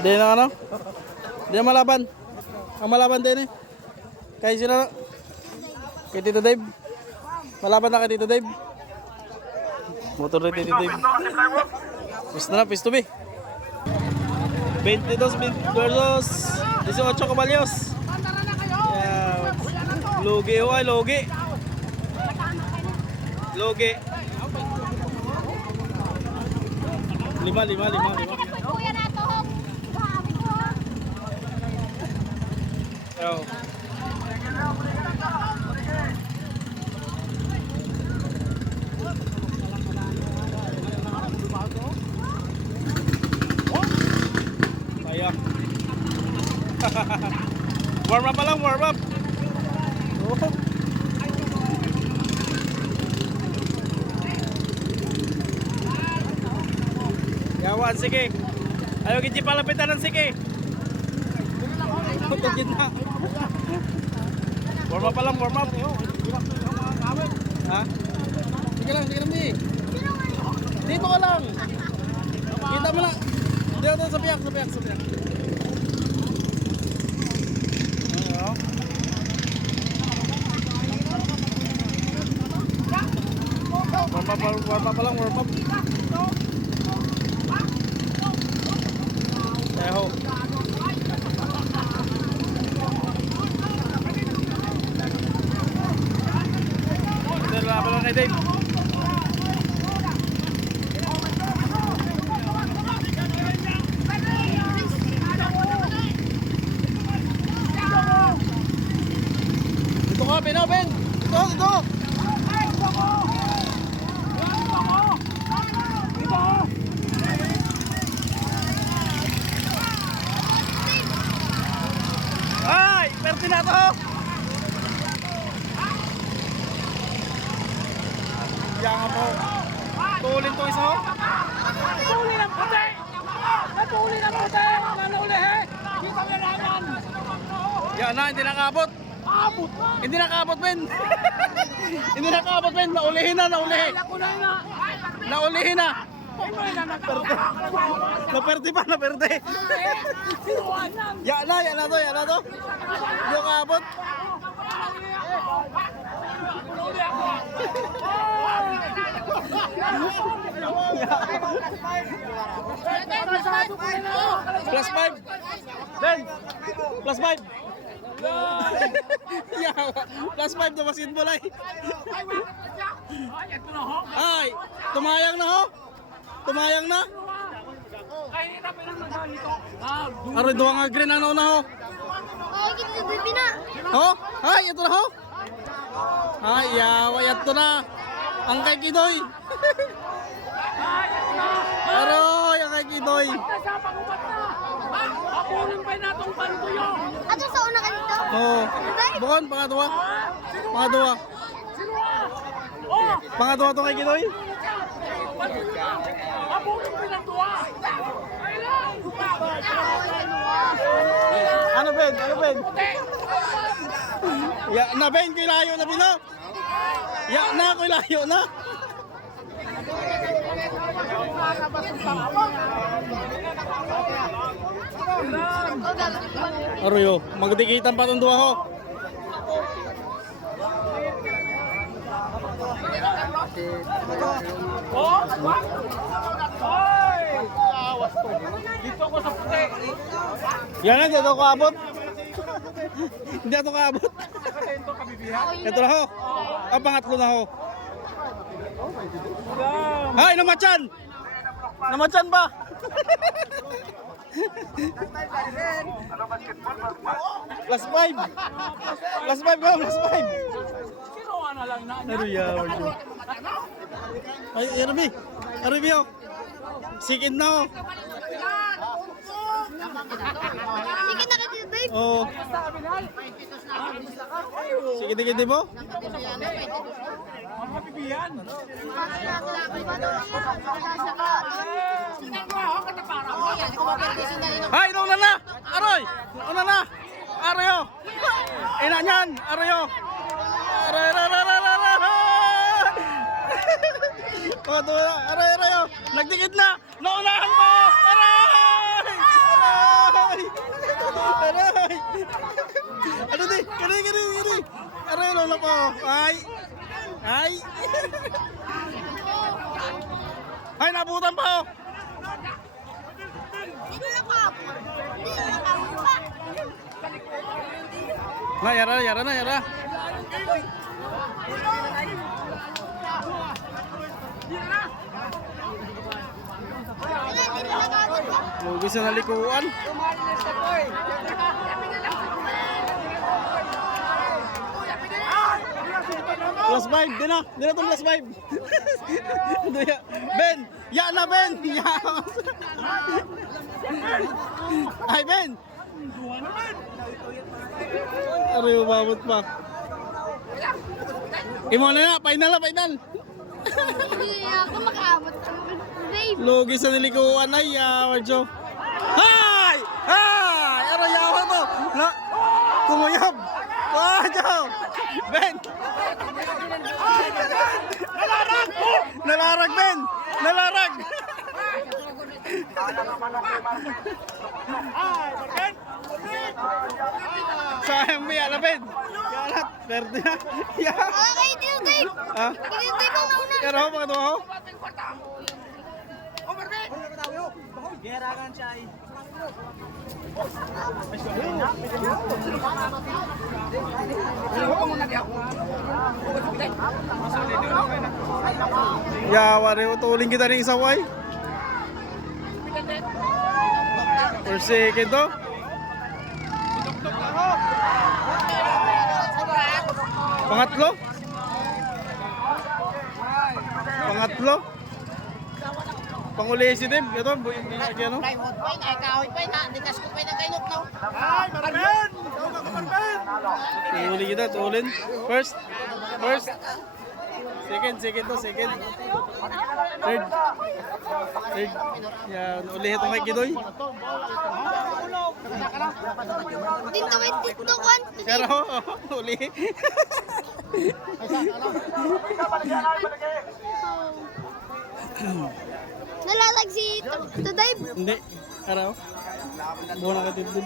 Hindi na ano? Hindi na malaban. Ang malaban din eh. Kaya sila na. Kay Tito Dave. Malaban na kay Tito Dave. Motor rin Tito Dave. Pwesto na, pwesto be. 22 versus 18 kabalyos. Yeah. Logi o ay logi. Logi. 5. Yo. Kaya. Warm up pa lang, warm up. Oh. Yawan, sige. Ayaw giti palapitan ng sige. Tugin na. Warm up pa lang, warm up. Ha? Sige lang, di. Dito ka lang. Kita mo na. Dito sa piyak. Ano? Warm up pa lang, warm up. Eho. Dala pa lang kay Dave. Dito ka, Ben. Dito. Ay, perte na to. Yan po. Tulin to isa. Tuli ng puti! Natuli ng puti! Nanulihe! Kita mo naman! Yan na, hindi nakabot. Abot! Hindi nakabot, Ben. Hindi nakabot, Ben. Naulihin na. Ako na na! Naulihin na. Naperte! Naperte pa. Sinuhan lang! Yan na to. Hindi nakabot. Tuli ako! Plus 5. Ben. Plus 5. Yawa. Plus 5 na masin mo lang. Ay, tumayang na ho. Tumayang na. Ay, hirap lang nagdalito! Aroy doang nga green ano na ho. Oh, kita baby na. Ho? Ay, ito na ho. Ay, yawa. Ito na. Ang kay Kidoy. Aroy, ang kay Kidoy. Sa pangubat na! Apunin pa natong pantuyo! Ato sa una ka dito. Oo. Bukon, pangatawa. Pangatawa. Oh! Pangatawa to kay Kidoy. Apunin pa ng tuwa! Ay lang! Ano Ben? Ya na Ben, ko'y layo na Bino. Ya na, ko'y layo na. Aroyo, magdikitan pa tong duha ho. Oh! Ay! Awas to! Dito ko sa puti! Yan na, dito ko abot. Hindi ato kaabot. Kasi ito kabibihan! Ito na ho. Ang pangatlo na ho. Ay, namatyan! Namatyan ba? Plus 5. Plus 5 ka, plus 5. Kinuha na lang na niya! Ano yawa yun? Ay, Arabi ho. Sikid na ho. Sige na ka dito, babe. Oo. Sikid mo? Ang kabibihan! Ay, nauna na! Aroy! Nauna na! Aroy ho! Ina niyan! Aroy ho! Aroy! Aroy! Aroy! Nagdikit na! Naunahan mo! Aroy! Aroy! lolo po. Ay. Ay. Ay, nabutan pa oh. Dito na ka. Dito na ka. Pa. Na, yara. Dito na ka. Lugi sa nalikuan. Plus 5, di na itong plus 5. Ben, ya na Ben. Ya. Ay Ben. Aray, umabot pa. Imo na, final. Hindi ako makaabot. Babe. Lugi sa nilikuan ay, Warjo. Hay! Hay! Aray, yawa to. Na, kumuyab. Warjo! Ben! Nalarag, Ben! Nalarag! Sayang mo yan, Ben! Yalat, perde na. Okay, dito, Dave. Ha? Dito, Dave, ang nauna. Yan ako, pakita mo ako. Yawa rin, utuling kita ng isang way. Per second to. Pangatlo? Panguli si Tim. Ito, hindi na ano? Tuhuli kita, tuhulin. First. Second to, second. Third. Yan, ulihin itong kay Kidoy. Dito, wait, dito, kan. Pero, uli. Nalalag si to Dave. Hindi. Araw. Buwan na ka dito.